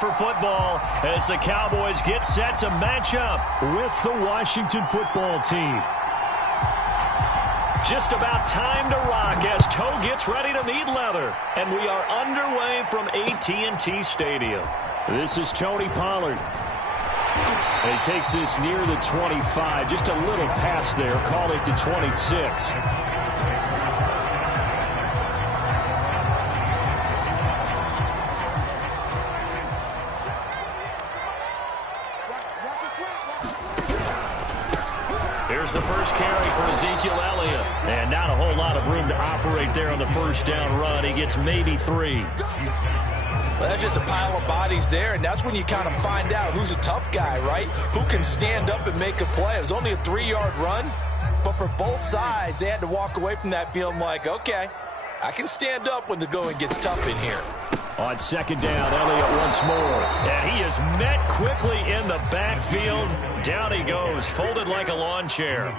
for football as the Cowboys get set to match up with the Washington football team. Just about time to rock as Toe gets ready to meet leather. And we are underway from AT&T Stadium. This is Tony Pollard. And he takes this near the 25. Just a little pass there. Call it the 26. Here's the first carry for Ezekiel Elliott. And not a whole lot of room to operate there on the first down run. He gets maybe 3. Well, that's just a pile of bodies there, and that's when you kind of find out who's a tough guy, right? Who can stand up and make a play. It was only a 3-yard run, but for both sides, they had to walk away from that feeling like, okay, I can stand up when the going gets tough in here. On second down, Elliott once more. And he is met quickly in the backfield. Down he goes, folded like a lawn chair.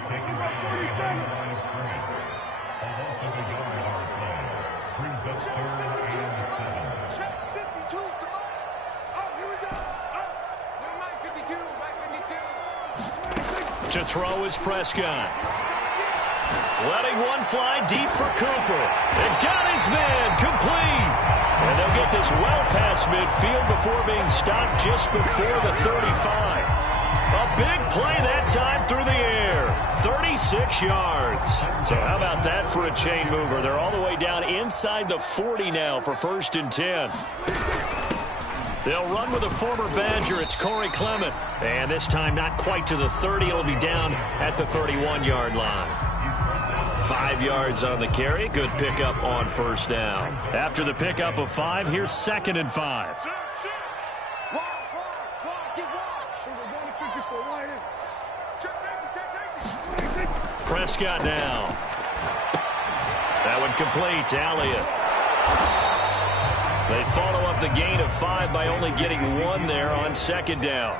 To throw is Prescott. Letting one fly deep for Cooper. And got his man complete. And they'll get this well past midfield before being stopped just before the 35. A big play that time through the air. 36 yards. So how about that for a chain mover? They're all the way down inside the 40 now for 1st and 10. They'll run with a former Badger. It's Corey Clement. And this time not quite to the 30. It'll be down at the 31-yard line. 5 yards on the carry. Good pickup on first down. After the pickup of 5, here's 2nd and 5. Prescott now. That one complete to Elliott. They follow up the gain of 5 by only getting 1 there on 2nd down.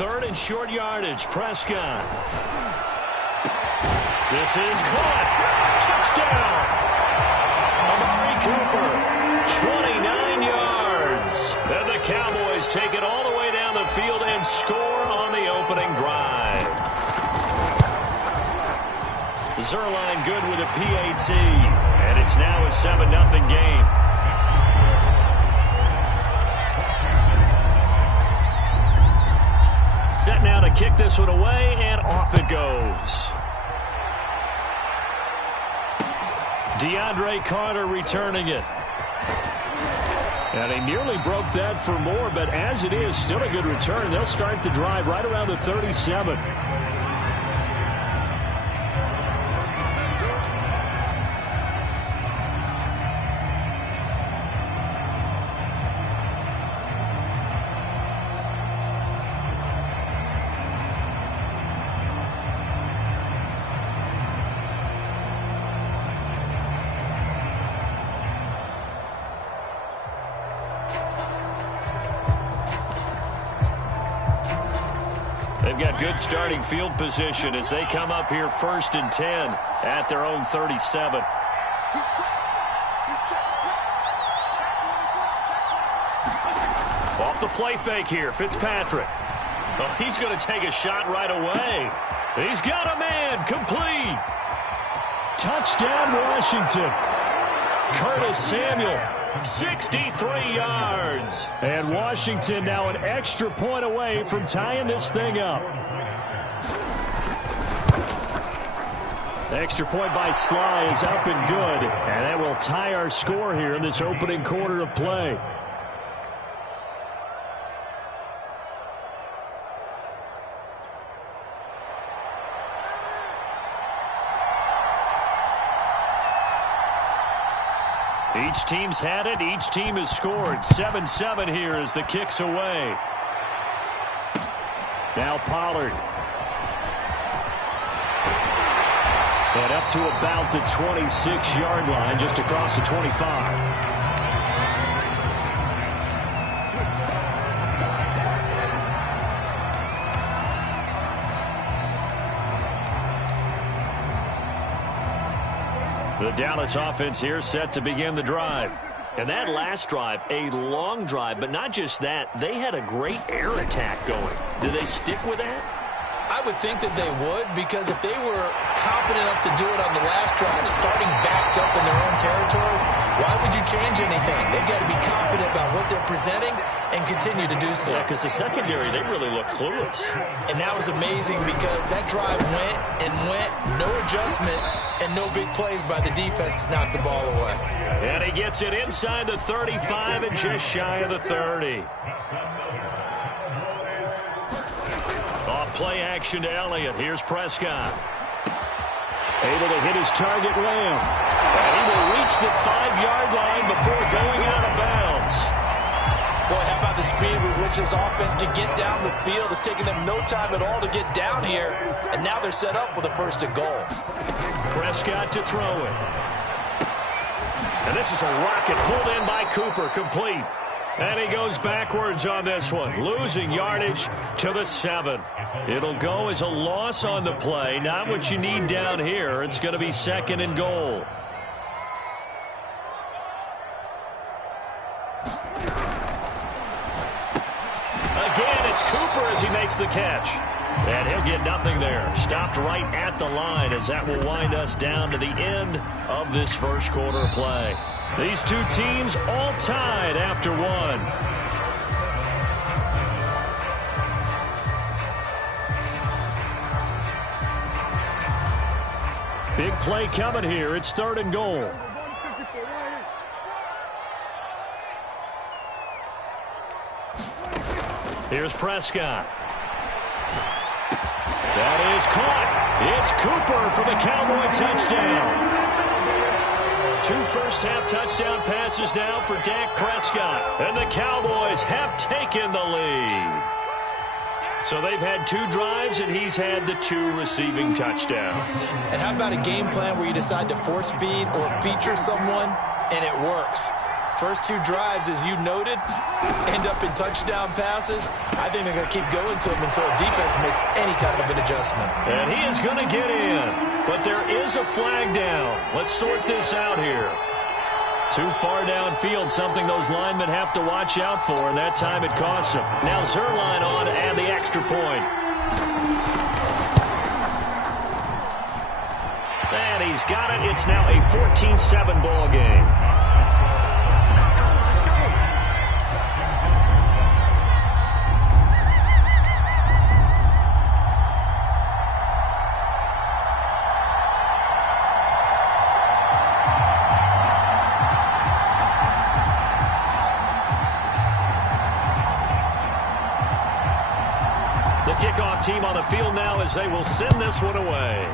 Third and short yardage, Prescott. This is caught. Touchdown. Amari Cooper, 29 yards. And the Cowboys take it all the way down the field and score on the opening drive. Zerline good with a PAT. And it's now a 7-0 game. Set now to kick this one away, and off it goes. DeAndre Carter returning it. And he nearly broke that for more, but as it is, still a good return. They'll start the drive right around the 37. They've got good starting field position as they come up here 1st and 10 at their own 37. Off the play fake here, Fitzpatrick. Oh, he's going to take a shot right away. He's got a man, complete. Touchdown, Washington. Curtis Samuel. 63 yards. And Washington now an extra point away from tying this thing up. The extra point by Sly is up and good. And that will tie our score here in this opening quarter of play. Each team's had it. Each team has scored. 7-7 here as the kick's away. Now Pollard. And up to about the 26-yard line, just across the 25. The Dallas offense here set to begin the drive. And that last drive, a long drive, but not just that, they had a great air attack going. Do they stick with that? I would think that they would, because if they were confident enough to do it on the last drive, starting backed up in their own territory, why would you change anything? They've got to be confident about what they're presenting and continue to do so. Yeah, because the secondary, they really look clueless. And that was amazing because that drive went and went, no adjustments, and no big plays by the defense to knock the ball away. And he gets it inside the 35 and just shy of the 30. Play action to Elliott. Here's Prescott. Able to hit his target Lamb. And he will reach the 5-yard line before going out of bounds. Boy, how about the speed with which this offense can get down the field? It's taken them no time at all to get down here. And now they're set up with a 1st and goal. Prescott to throw it. And this is a rocket pulled in by Cooper. Complete. And he goes backwards on this one, losing yardage to the 7. It'll go as a loss on the play, not what you need down here. It's going to be 2nd and goal. Again, it's Cooper as he makes the catch. And he'll get nothing there. Stopped right at the line as that will wind us down to the end of this first quarter play. These two teams all tied after 1. Big play coming here. It's 3rd and goal. Here's Prescott. That is caught. It's Cooper for the Cowboy touchdown. 2 first-half touchdown passes now for Dak Prescott. And the Cowboys have taken the lead. So they've had 2 drives, and he's had the 2 receiving touchdowns. And how about a game plan where you decide to force feed or feature someone, and it works? First 2 drives, as you noted, end up in touchdown passes. I think they're going to keep going to him until the defense makes any kind of an adjustment. And he is going to get in. But there is a flag down. Let's sort this out here. Too far downfield, something those linemen have to watch out for, and that time it costs them. Now Zerline on to add the extra point. And he's got it. It's now a 14-7 ball game. Kickoff team on the field now as they will send this one away.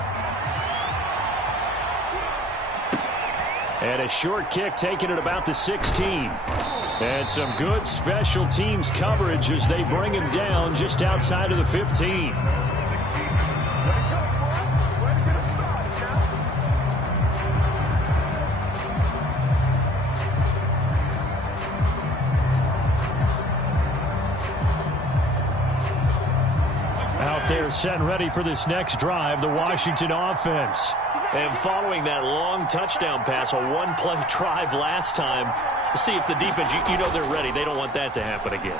And a short kick taken at about the 16. And some good special teams coverage as they bring him down just outside of the 15. They're set and ready for this next drive, the Washington offense. And following that long touchdown pass, a 1-play drive last time, to see if the defense, you know they're ready. They don't want that to happen again.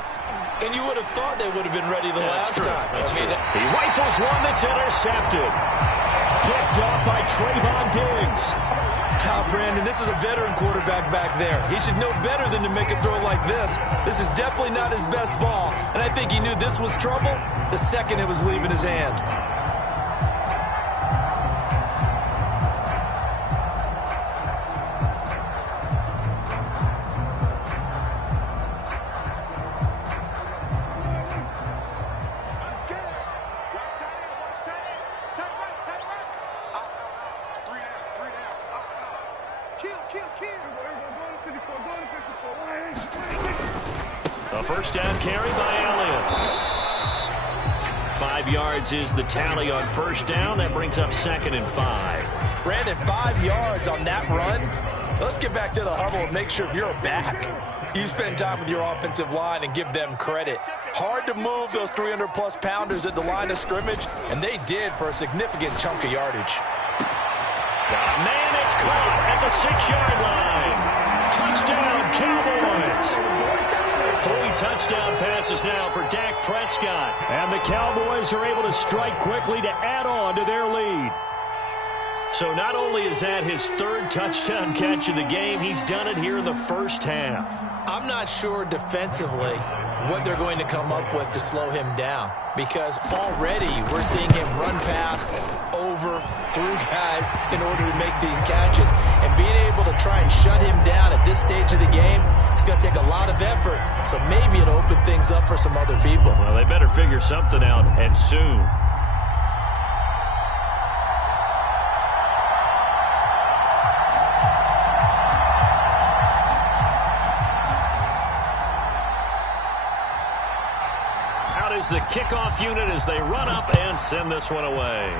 And you would have thought they would have been ready the last time. He rifles one that's intercepted. Picked up by Trayvon Diggs. Brandon, this is a veteran quarterback back there. He should know better than to make a throw like this. This is definitely not his best ball, and I think he knew this was trouble the second it was leaving his hand. A first down carry by Elliott. 5 yards is the tally on first down. That brings up 2nd and 5. Brandon, 5 yards on that run. Let's get back to the huddle and make sure if you're a back, you spend time with your offensive line and give them credit. Hard to move those 300-plus pounders at the line of scrimmage, and they did for a significant chunk of yardage. Got a man that's caught at the 6-yard line. Touchdown, Cowboys. 3 touchdown passes now for Dak Prescott. And the Cowboys are able to strike quickly to add on to their lead. So not only is that his 3rd touchdown catch of the game, he's done it here in the first half. I'm not sure defensively what they're going to come up with to slow him down, because already we're seeing him run past, over, through guys in order to make these catches. And being able to try and shut him down at this stage of the game, it's going to take a lot of effort. So maybe it'll open things up for some other people. Well, they better figure something out, and soon. Is the kickoff unit as they run up and send this one away.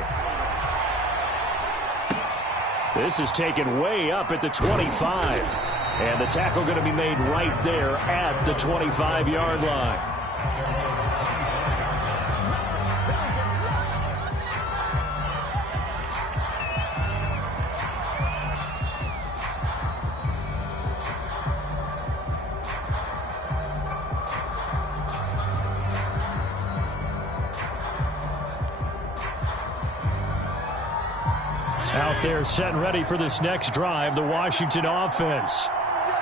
This is taken way up at the 25. And the tackle going to be made right there at the 25-yard line. Out there set and ready for this next drive, the Washington offense.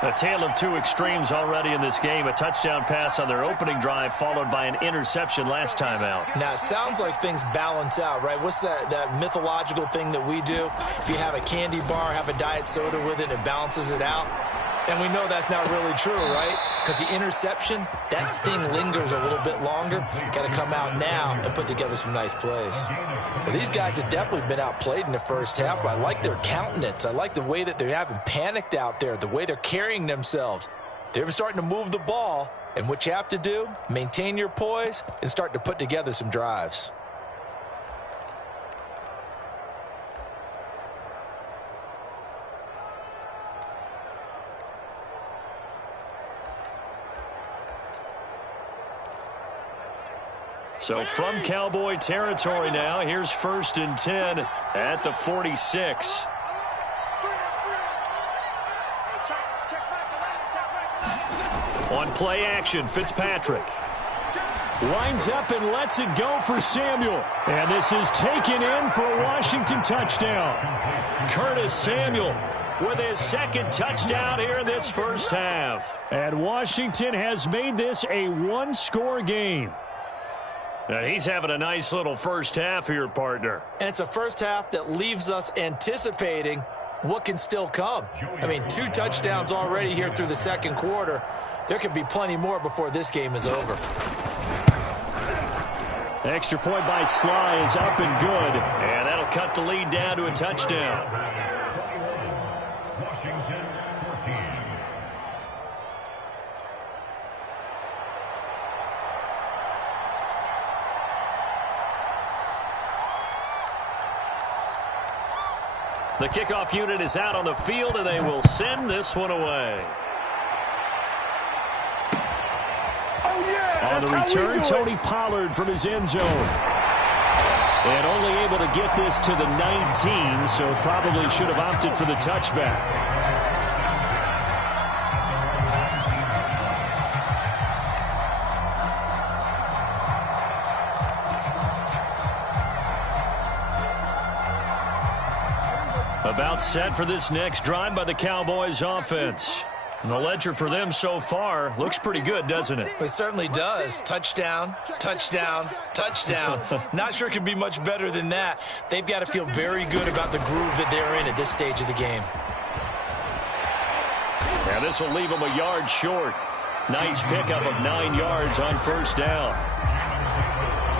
A tale of 2 extremes already in this game. A touchdown pass on their opening drive followed by an interception last time out. Now, it sounds like things balance out, right? What's that mythological thing that we do? If you have a candy bar, have a diet soda with it, it balances it out. And we know that's not really true, right? Because the interception, that sting lingers a little bit longer. Got to come out now and put together some nice plays. Well, these guys have definitely been outplayed in the first half. But I like their countenance. I like the way that they haven't panicked out there, the way they're carrying themselves. They're starting to move the ball. And what you have to do, maintain your poise and start to put together some drives. So from Cowboy territory now, here's 1st and 10 at the 46. On play action, Fitzpatrick lines up and lets it go for Samuel. And this is taken in for a Washington touchdown. Curtis Samuel with his 2nd touchdown here in this first half. And Washington has made this a 1-score game. Now he's having a nice little first half here, partner. And it's a first half that leaves us anticipating what can still come. I mean, 2 touchdowns already here through the 2nd quarter. There could be plenty more before this game is over. The extra point by Sly is up and good. And that'll cut the lead down to a touchdown. The kickoff unit is out on the field, and they will send this one away. On the return, Tony Pollard from his end zone. And only able to get this to the 19, so probably should have opted for the touchback. About set for this next drive by the Cowboys offense. And the ledger for them so far looks pretty good, doesn't it? It certainly does. Touchdown, touchdown, touchdown. Not sure it could be much better than that. They've got to feel very good about the groove that they're in at this stage of the game. And this will leave them a yard short. Nice pickup of 9 yards on first down.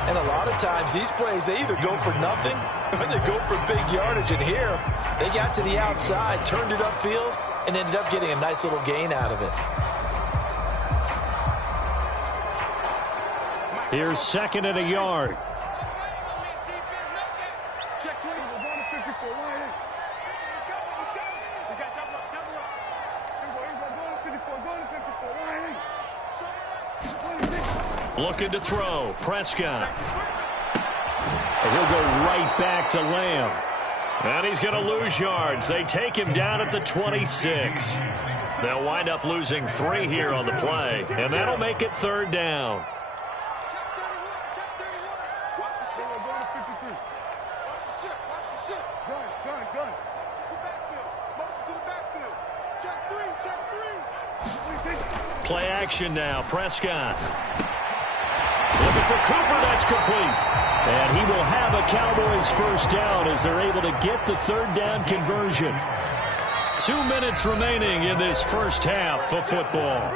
And a lot of times these plays, they either go for nothing or they go for big yardage. And here, they got to the outside, turned it upfield, and ended up getting a nice little gain out of it. Here's 2nd and a yard. Looking to throw. Prescott. And he'll go right back to Lamb. And he's going to lose yards. They take him down at the 26. They'll wind up losing 3 here on the play, and that'll make it 3rd down. Play action now. Prescott. Looking for Cooper. That's complete. And he will have a Cowboys first down as they're able to get the 3rd down conversion. 2 minutes remaining in this first half of football.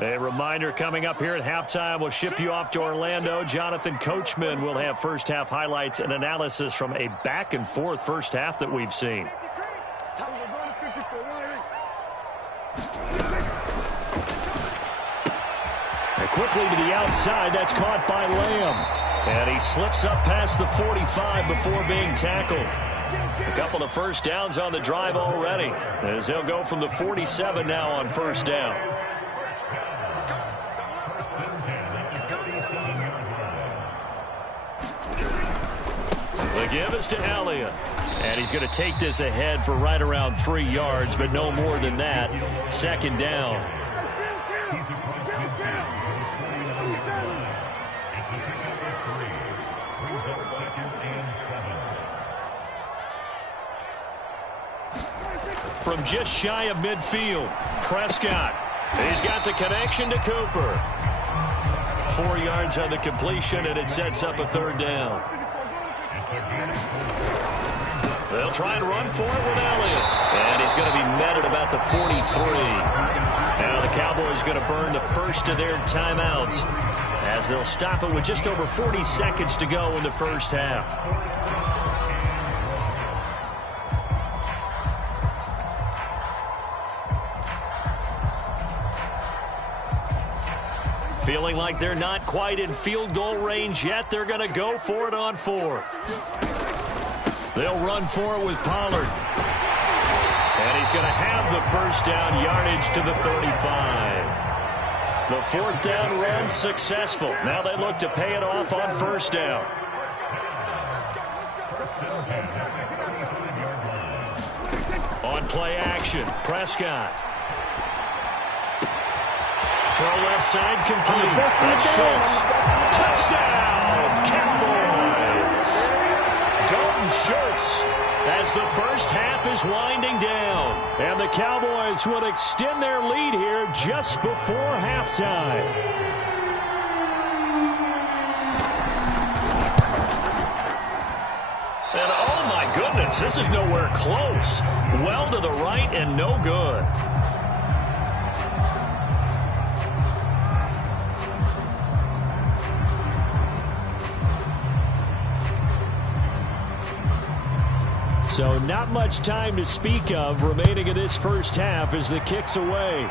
A reminder coming up here at halftime. We'll ship you off to Orlando. Jonathan Coachman will have first half highlights and analysis from a back-and-forth first half that we've seen. And quickly to the outside. That's caught by Lamb. And he slips up past the 45 before being tackled. A couple of first downs on the drive already, as they'll go from the 47 now on first down. The give is to Elliott. And he's going to take this ahead for right around 3 yards, but no more than that. 2nd down. From just shy of midfield, Prescott. He's got the connection to Cooper. 4 yards on the completion, and it sets up a 3rd down. They'll try and run for it with Elliott. And he's going to be met at about the 43. Now the Cowboys going to burn the first of their timeouts as they'll stop it with just over 40 seconds to go in the first half. Feeling like they're not quite in field goal range yet. They're going to go for it on 4th. They'll run for it with Pollard. And he's going to have the first down, yardage to the 35. The 4th down run successful. Now they look to pay it off on first down. On play action, Prescott. Throw left side complete. That's Schultz. Touchdown, Cowboys. Dalton Schultz as the first half is winding down. And the Cowboys will extend their lead here just before halftime. And oh my goodness, this is nowhere close. Well to the right and no good. So not much time to speak of remaining in this first half as the kick's away.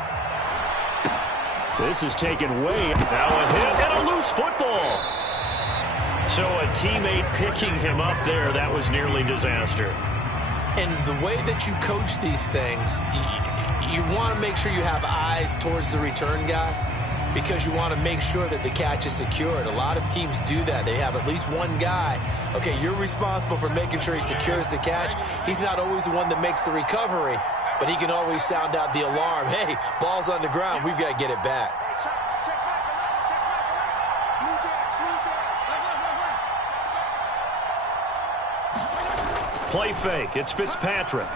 This is taken way. Now a hit and a loose football. So a teammate picking him up there, that was nearly disaster. And the way that you coach these things, you want to make sure you have eyes towards the return guy, because you want to make sure that the catch is secured. A lot of teams do that. They have at least one guy. Okay, you're responsible for making sure he secures the catch. He's not always the one that makes the recovery, but he can always sound out the alarm. Hey, ball's on the ground. We've got to get it back. Play fake. It's Fitzpatrick.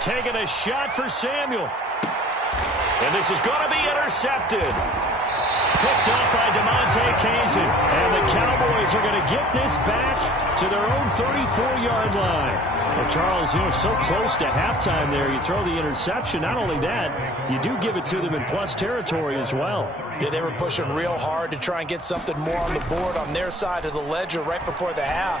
Taking a shot for Samuel. And this is going to be intercepted. Picked up by DeMonte Kazin. And the Cowboys are going to get this back to their own 34-yard line. Well, Charles, you know, so close to halftime there. You throw the interception. Not only that, you do give it to them in plus territory as well. Yeah, they were pushing real hard to try and get something more on the board on their side of the ledger right before the half.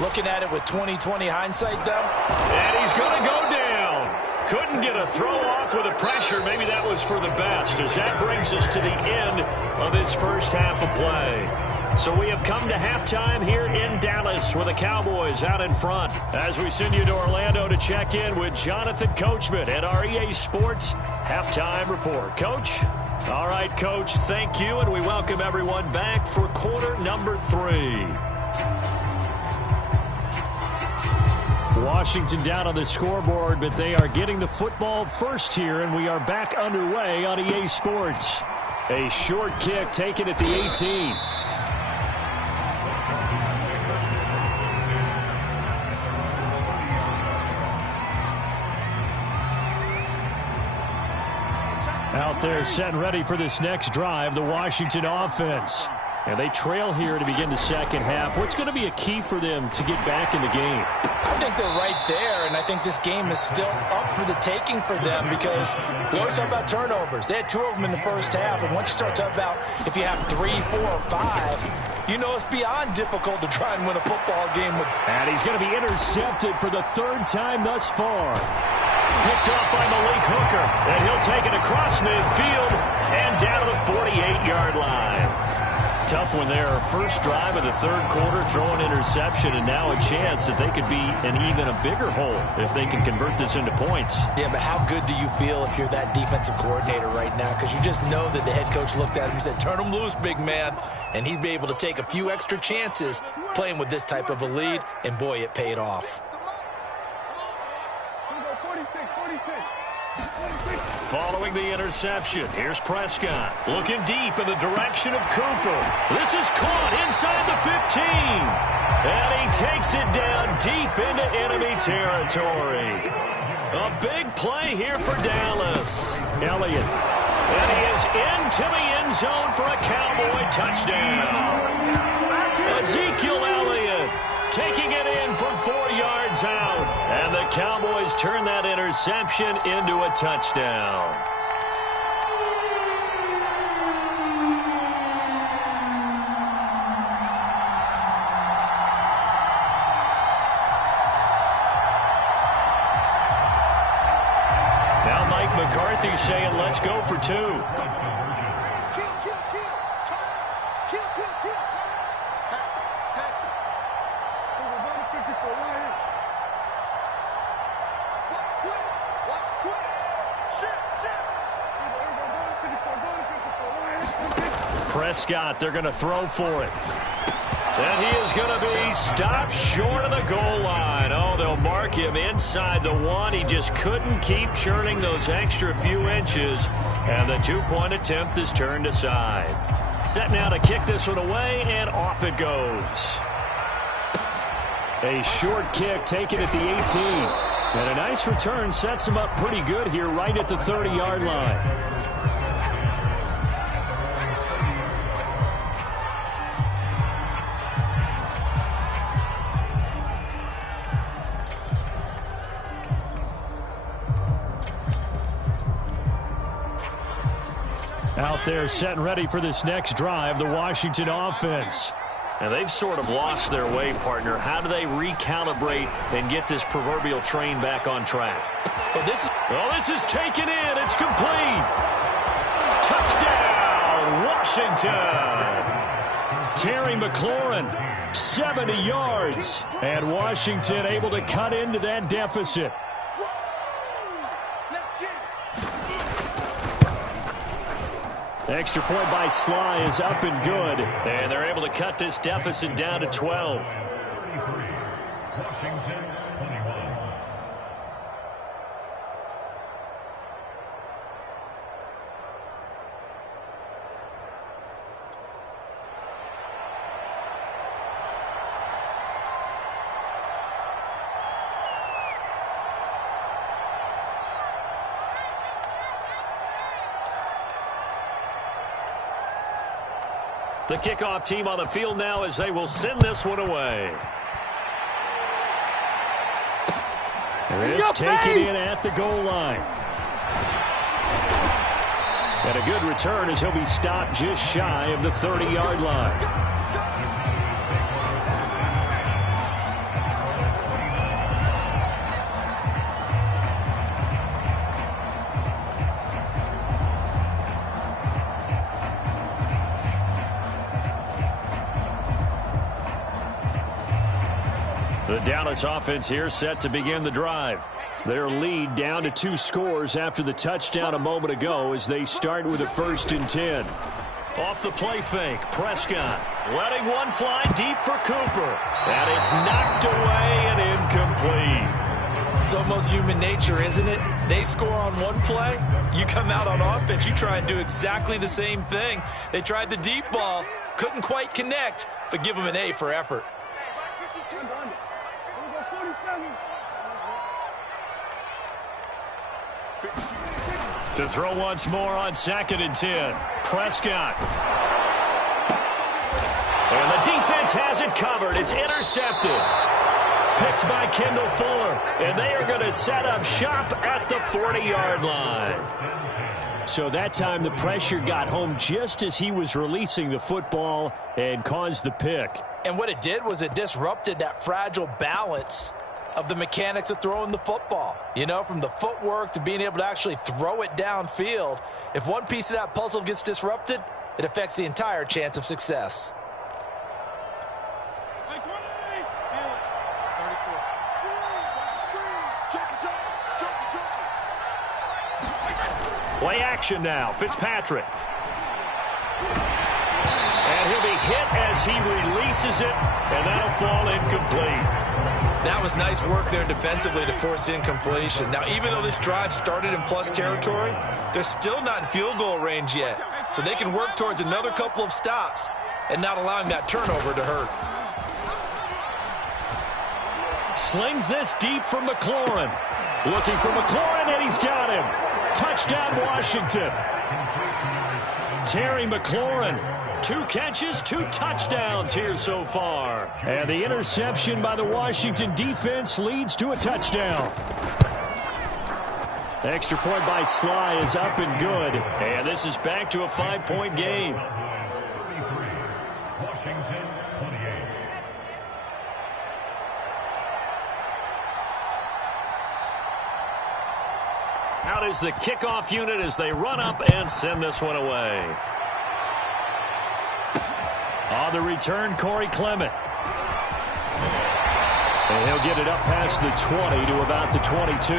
Looking at it with 20/20 hindsight, though. And he's going to go down. Couldn't get a throw off with the pressure. Maybe that was for the best, as that brings us to the end of this first half of play. So we have come to halftime here in Dallas with the Cowboys out in front. As we send you to Orlando to check in with Jonathan Coachman at our EA Sports Halftime Report. Coach? All right, Coach, thank you, and we welcome everyone back for quarter number 3. Washington down on the scoreboard, but they are getting the football first here, and we are back underway on EA Sports. A short kick taken at the 18. Out there set and ready for this next drive, the Washington offense. And they trail here to begin the second half. What's going to be a key for them to get back in the game? I think they're right there, and I think this game is still up for the taking for them because we always talk about turnovers. They had 2 of them in the first half, and once you start talking about if you have 3, 4, or 5, you know it's beyond difficult to try and win a football game. And he's going to be intercepted for the 3rd time thus far. Picked off by Malik Hooker, and he'll take it across midfield and down to the 48-yard line. Tough one there. First drive of the 3rd quarter, throwing interception, and now a chance that they could be in even a bigger hole if they can convert this into points. Yeah, but how good do you feel if you're that defensive coordinator right now? Because you just know that the head coach looked at him and said, turn him loose, big man. And he'd be able to take a few extra chances playing with this type of a lead, and boy, it paid off. Following the interception, here's Prescott looking deep in the direction of Cooper. This is caught inside the 15. And he takes it down deep into enemy territory. A big play here for Dallas. Elliott. And he is into the end zone for a Cowboy touchdown. Ezekiel Elliott taking it in from 4 yards out. And the Cowboys turn that interception into a touchdown. Now Mike McCarthy saying, let's go for 2. Prescott, they're going to throw for it. And he is going to be stopped short of the goal line. Oh, they'll mark him inside the 1. He just couldn't keep churning those extra few inches. And the 2-point attempt is turned aside. Set now to kick this one away, and off it goes. A short kick taken at the 18. And a nice return sets him up pretty good here right at the 30-yard line. Out there set and ready for this next drive, the Washington offense. And they've sort of lost their way, partner. How do they recalibrate and get this proverbial train back on track? Well, this is taken in. It's complete. Touchdown, Washington. Terry McLaurin, 70 yards. And Washington able to cut into that deficit. Extra point by Sly is up and good. And they're able to cut this deficit down to 12. The kickoff team on the field now as they will send this one away. This taken in at the goal line. And a good return as he'll be stopped just shy of the 30-yard line. The Dallas offense here set to begin the drive. Their lead down to 2 scores after the touchdown a moment ago as they start with a 1st and 10. Off the play fake, Prescott letting one fly deep for Cooper. And it's knocked away and incomplete. It's almost human nature, isn't it? They score on one play, you come out on offense, you try and do exactly the same thing. They tried the deep ball, couldn't quite connect, but give them an A for effort. To throw once more on 2nd and 10. Prescott. And the defense has it covered. It's intercepted. Picked by Kendall Fuller. And they are going to set up shop at the 40-yard line. So that time the pressure got home just as he was releasing the football and caused the pick. And what it did was it disrupted that fragile balance of the mechanics of throwing the football. You know, from the footwork to being able to actually throw it downfield. If one piece of that puzzle gets disrupted, it affects the entire chance of success. Play action now. Fitzpatrick. And he'll be hit as he releases it, and that'll fall incomplete. That was nice work there defensively to force incompletion. Now, even though this drive started in plus territory, they're still not in field goal range yet. So they can work towards another couple of stops and not allowing that turnover to hurt. Slings this deep for McLaurin. Looking for McLaurin, and he's got him. Touchdown, Washington. Terry McLaurin. 2 catches, 2 touchdowns here so far. And the interception by the Washington defense leads to a touchdown. The extra point by Sly is up and good. And this is back to a 5-point game. Out is the kickoff unit as they run up and send this one away. On the return, Corey Clement. And he'll get it up past the 20 to about the 22.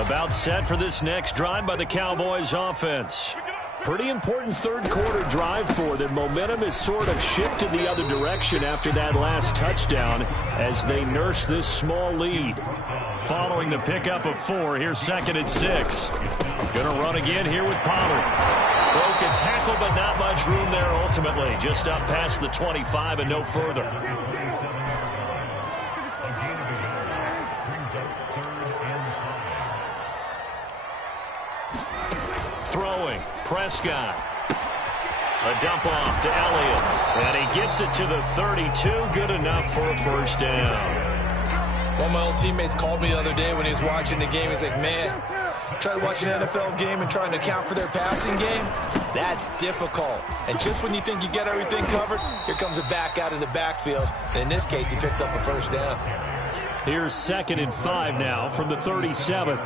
About set for this next drive by the Cowboys offense. Pretty important third-quarter drive for them. Momentum has sort of shifted the other direction after that last touchdown as they nurse this small lead. Following the pickup of 4, here's 2nd and 6. Going to run again here with Pollard. Broke a tackle, but not much room there ultimately. Just up past the 25 and no further. Throwing. Prescott. A dump off to Elliott. And he gets it to the 32. Good enough for a first down. One of my old teammates called me the other day when he was watching the game. He's like, man, try to watch an NFL game and trying to account for their passing game? That's difficult. And just when you think you get everything covered, here comes a back out of the backfield. And in this case, he picks up a first down. Here's 2nd and 5 now from the 37.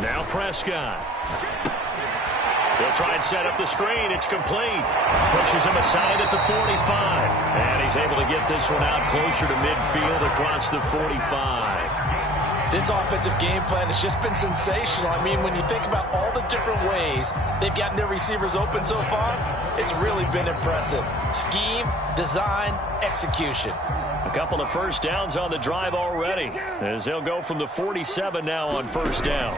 Now Prescott. He'll try and set up the screen. It's complete. Pushes him aside at the 45. And he's able to get this one out closer to midfield across the 45. This offensive game plan has just been sensational. I mean, when you think about all the different ways they've gotten their receivers open so far, it's really been impressive. Scheme, design, execution. A couple of first downs on the drive already as they'll go from the 47 now on first down.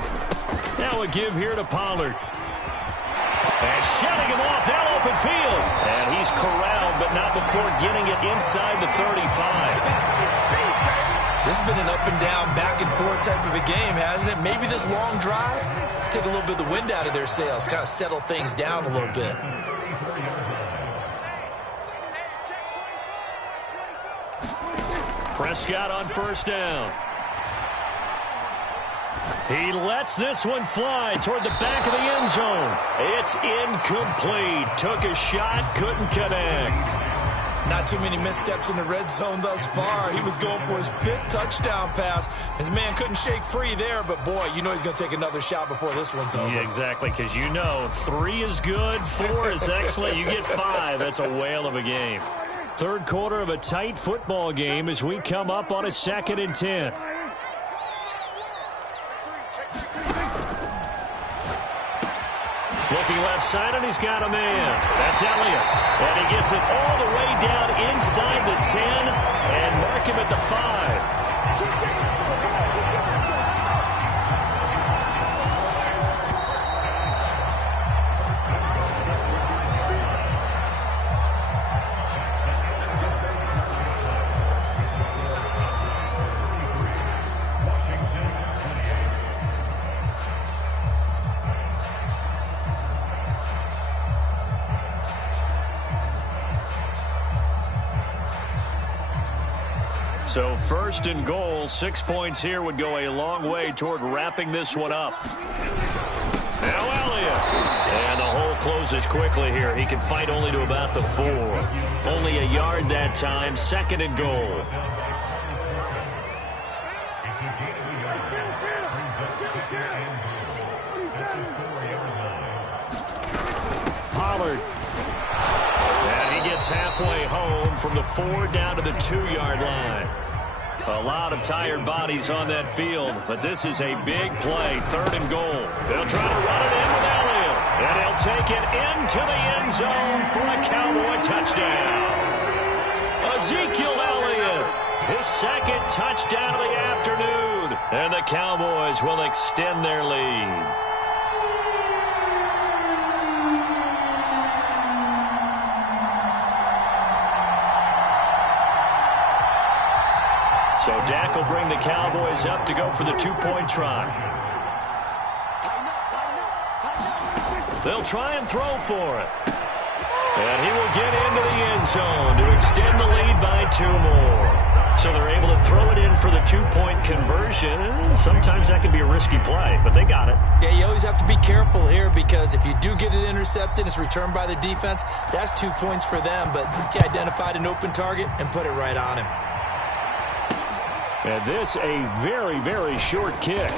Now a give here to Pollard. And shutting him off, now open field. And he's corralled, but not before getting it inside the 35. This has been an up and down, back and forth type of a game, hasn't it? Maybe this long drive, take a little bit of the wind out of their sails, kind of settle things down a little bit. Prescott on first down. He lets this one fly toward the back of the end zone. It's incomplete. Took a shot, couldn't connect. Not too many missteps in the red zone thus far. He was going for his 5th touchdown pass. His man couldn't shake free there, but boy, you know he's going to take another shot before this one's over. Yeah, exactly, because you know 3 is good, 4 is excellent. You get 5. That's a whale of a game. Third quarter of a tight football game as we come up on a 2nd and 10. Looking left side, and he's got a man. That's Elliott. And he gets it all the way down inside the 10 and mark him at the 5. So 1st and goal, 6 points here would go a long way toward wrapping this one up. Now Elliott. And the hole closes quickly here. He can fight only to about the 4. Only a yard that time, 2nd and goal. Pollard. And he gets halfway home from the 4 down to the 2-yard line. A lot of tired bodies on that field, but this is a big play, 3rd and goal. They'll try to run it in with Elliott, and he'll take it into the end zone for a Cowboy touchdown. Ezekiel Elliott, his 2nd touchdown of the afternoon, and the Cowboys will extend their lead. So Dak will bring the Cowboys up to go for the 2-point try. They'll try and throw for it. And he will get into the end zone to extend the lead by 2 more. So they're able to throw it in for the 2-point conversion. Sometimes that can be a risky play, but they got it. Yeah, you always have to be careful here because if you do get it intercepted, it's returned by the defense. That's 2 points for them, but he identified an open target and put it right on him. And this a very, very short kick.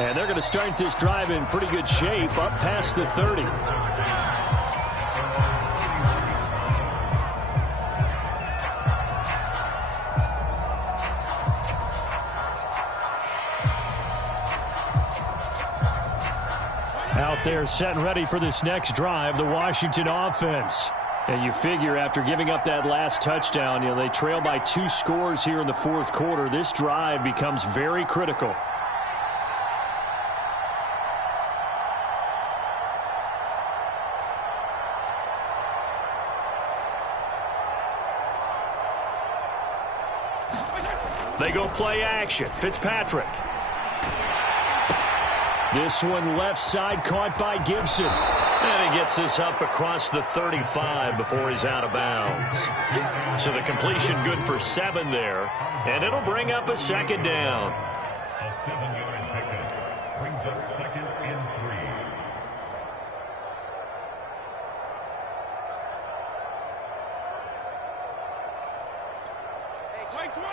And they're going to start this drive in pretty good shape up past the 30. Out there set and ready for this next drive, the Washington offense. And you figure after giving up that last touchdown, they trail by 2 scores here in the 4th quarter. This drive becomes very critical. They go play action. Fitzpatrick. This one left side caught by Gibson. And he gets this up across the 35 before he's out of bounds. So the completion good for 7 there. And it'll bring up a 2nd down. A 7-yard pickup brings up 2nd and 3. Play 20!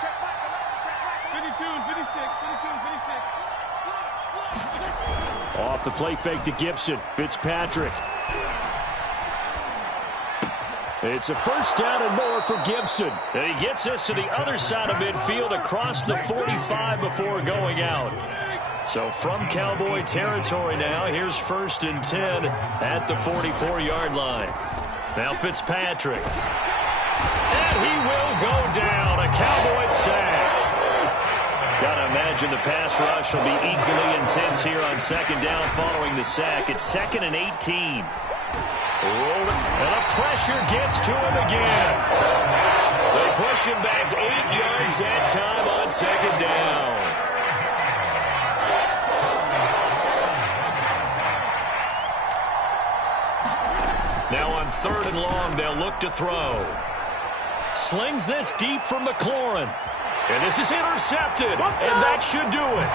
Check back, 52 and 56, 52 and 56. Off the play fake to Gibson. Fitzpatrick. It's a 1st down and more for Gibson. And he gets this to the other side of midfield across the 45 before going out. So from Cowboy territory now, here's 1st and 10 at the 44-yard line. Now Fitzpatrick. And he will go down. A Cowboy sack. Gotta imagine the pass rush will be equally intense here on 2nd down following the sack. It's 2nd and 18. And the pressure gets to him again. They push him back 8 yards that time on 2nd down. Now on 3rd and long, they'll look to throw. Slings this deep from McLaurin. And this is intercepted. And that should do it.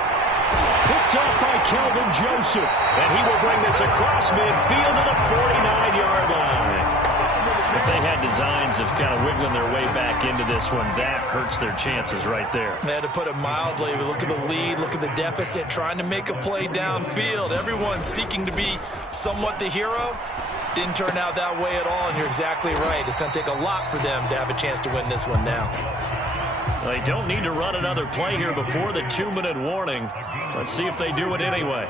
Picked off by Kelvin Joseph. And he will bring this across midfield to the 49-yard line. If they had designs of kind of wiggling their way back into this one, that hurts their chances right there. They had to put it mildly. Look at the lead, look at the deficit, trying to make a play downfield. Everyone seeking to be somewhat the hero. Didn't turn out that way at all, and you're exactly right. It's going to take a lot for them to have a chance to win this one now. They don't need to run another play here before the 2-minute warning. Let's see if they do it anyway.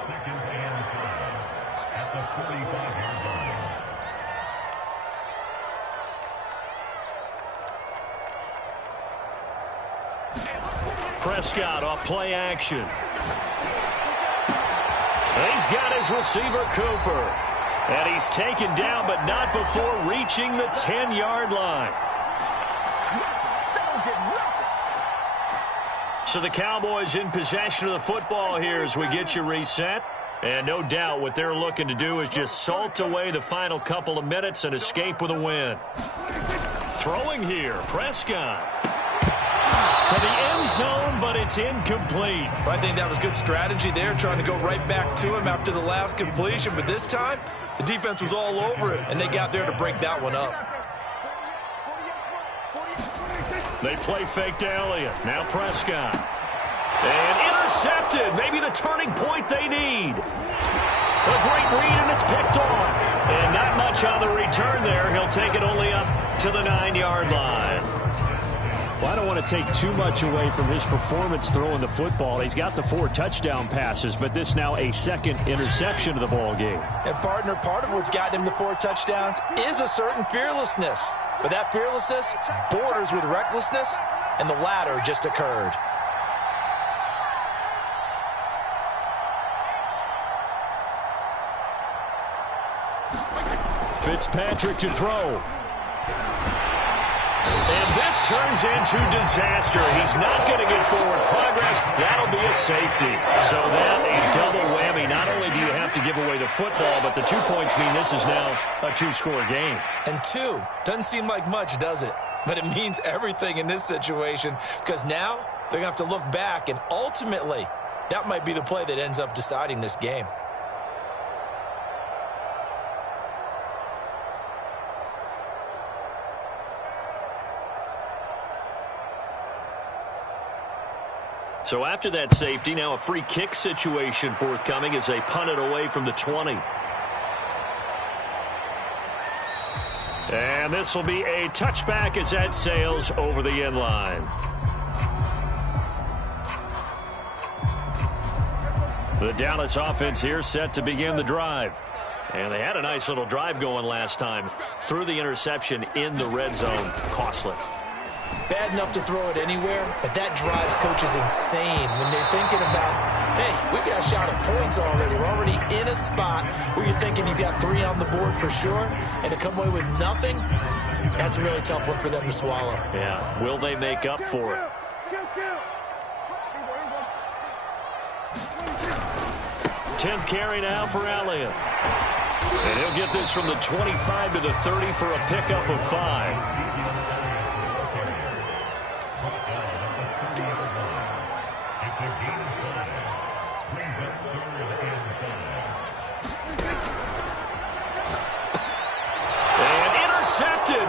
Prescott off play action. He's got his receiver, Cooper. And he's taken down, but not before reaching the 10-yard line. So the Cowboys in possession of the football here as we get you reset. And no doubt what they're looking to do is just salt away the final couple of minutes and escape with a win. Throwing here, Prescott. To the end zone, but it's incomplete. I think that was good strategy there, trying to go right back to him after the last completion. But this time, the defense was all over him, and they got there to break that one up. They play fake to Elliott. Now Prescott. And intercepted. Maybe the turning point they need. A great read, and it's picked off. And not much on the return there. He'll take it only up to the 9-yard line. Well, I don't want to take too much away from his performance throwing the football. He's got the 4 touchdown passes, but this now a second interception of the ball game. And, partner, part of what's gotten him the 4 touchdowns is a certain fearlessness. But that fearlessness borders with recklessness, and the latter just occurred. Fitzpatrick to throw. And this turns into disaster. He's not going to get forward progress. That'll be a safety. So that a double whammy. Not only do you have to give away the football, but the 2 points mean this is now a 2-score game. And 2 doesn't seem like much, does it? But it means everything in this situation, because now they're going to have to look back, and ultimately that might be the play that ends up deciding this game. So after that safety, now a free kick situation forthcoming as they punt it away from the 20. And this will be a touchback as that sails over the end line. The Dallas offense here set to begin the drive. And they had a nice little drive going last time. Through the interception in the red zone. Costly. Bad enough to throw it anywhere, but that drives coaches insane when they're thinking about, hey, we got a shot at points already. We're already in a spot where you're thinking you got 3 on the board for sure, and to come away with nothing, that's a really tough one for them to swallow. Yeah, will they make up for it? 10th carry now for Elliott. And he'll get this from the 25 to the 30 for a pickup of 5.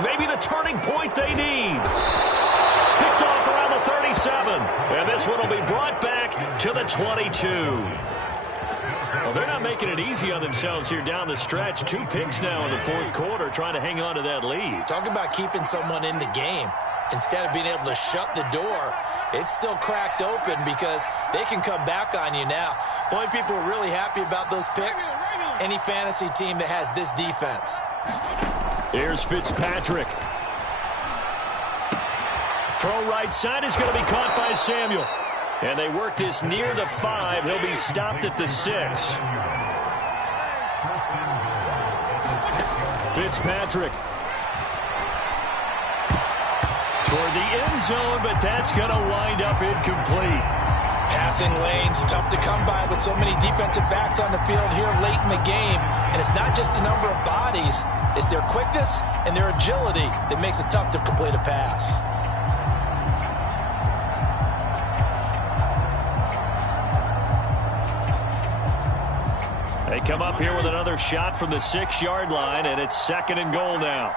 Maybe the turning point they need. Picked off around the 37. And this one will be brought back to the 22. Well, they're not making it easy on themselves here down the stretch. 2 picks now in the 4th quarter trying to hang on to that lead. Talk about keeping someone in the game. Instead of being able to shut the door, it's still cracked open because they can come back on you now. The only people who are really happy about those picks, any fantasy team that has this defense. Here's Fitzpatrick. Throw right side is going to be caught by Samuel. And they work this near the 5. He'll be stopped at the 6. Fitzpatrick. Toward the end zone, but that's going to wind up incomplete. Passing lanes, tough to come by with so many defensive backs on the field here late in the game. And it's not just the number of bodies, it's their quickness and their agility that makes it tough to complete a pass. They come up here with another shot from the 6-yard line, and it's 2nd and goal now.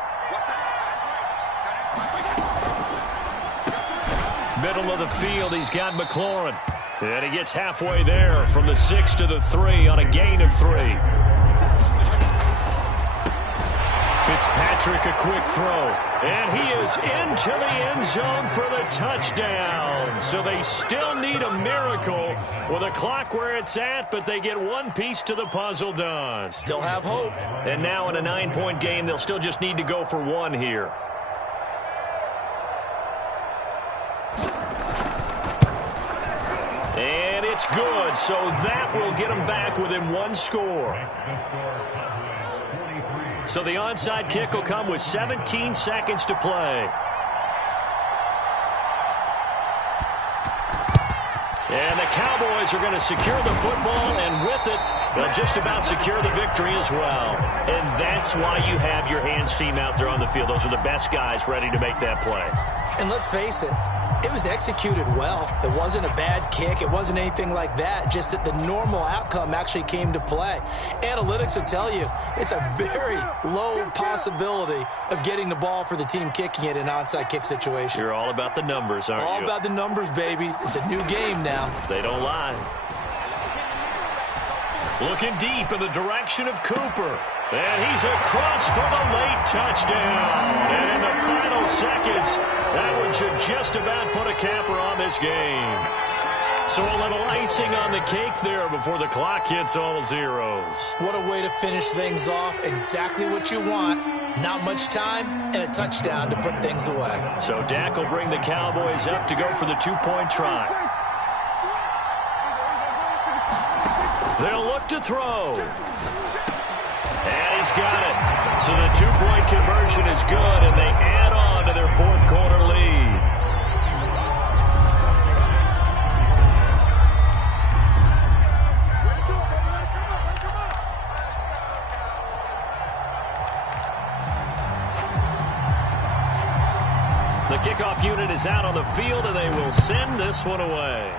Middle of the field, he's got McLaurin. And he gets halfway there from the 6 to the 3 on a gain of 3. Fitzpatrick, a quick throw. And he is into the end zone for the touchdown. So they still need a miracle with the clock where it's at, but they get one piece to the puzzle done. Still have hope. And now in a 9-point game, they'll still just need to go for one here. And it's good, so that will get them back within one score. So the onside kick will come with 17 seconds to play. And the Cowboys are going to secure the football, and with it, they'll just about secure the victory as well. And that's why you have your hands team out there on the field. Those are the best guys ready to make that play. And let's face it, it was executed well. It wasn't a bad kick. It wasn't anything like that. Just that the normal outcome actually came to play. Analytics will tell you it's a very low possibility of getting the ball for the team kicking it in an onside kick situation. You're all about the numbers, aren't you? All about the numbers, baby. It's a new game now. They don't lie. Looking deep in the direction of Cooper. And he's across for the late touchdown. And in the final seconds, that one should just about put a capper on this game. So a little icing on the cake there before the clock hits all zeros. What a way to finish things off. Exactly what you want. Not much time and a touchdown to put things away. So Dak will bring the Cowboys up to go for the 2-point try. They'll look to throw. And he's got it. So the 2-point conversion is good, and they add on to their 4th quarter lead. The kickoff unit is out on the field, and they will send this one away.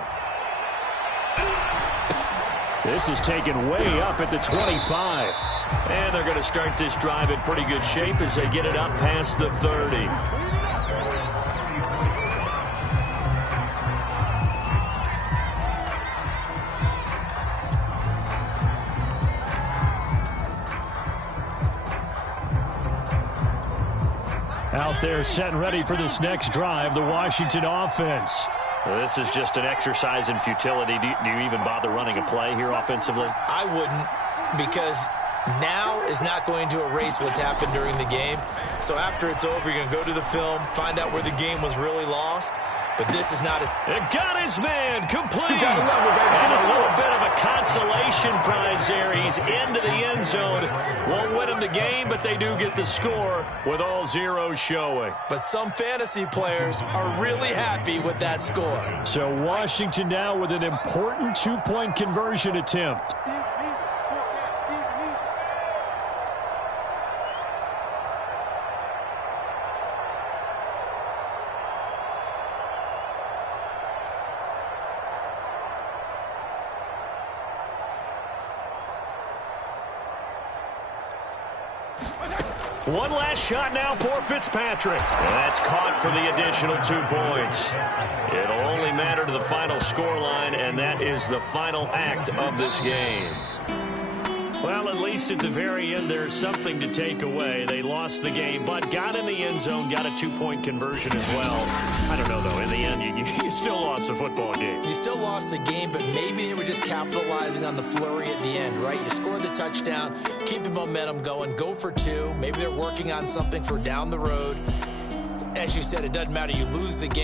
This is taken way up at the 25. And they're going to start this drive in pretty good shape as they get it up past the 30. Out there set and ready for this next drive, the Washington offense. This is just an exercise in futility. Do you even bother running a play here offensively? I wouldn't, because now is not going to erase what's happened during the game. So after it's over, you're going to go to the film, find out where the game was really lost. But this is not as... It got his man complete. And a little bit of a consolation prize there. He's into the end zone. Won't win him the game, but they do get the score with all zeros showing. But some fantasy players are really happy with that score. So Washington now with an important 2-point conversion attempt. One last shot now for Fitzpatrick. And that's caught for the additional 2 points. It'll only matter to the final scoreline, and that is the final act of this game. Well, at least at the very end, there's something to take away. They lost the game, but got in the end zone, got a 2-point conversion as well. I don't know, though. In the end, you still lost the football game. You still lost the game, but maybe they were just capitalizing on the flurry at the end, right? You scored the touchdown, keep the momentum going, go for 2. Maybe they're working on something for down the road. As you said, it doesn't matter. You lose the game.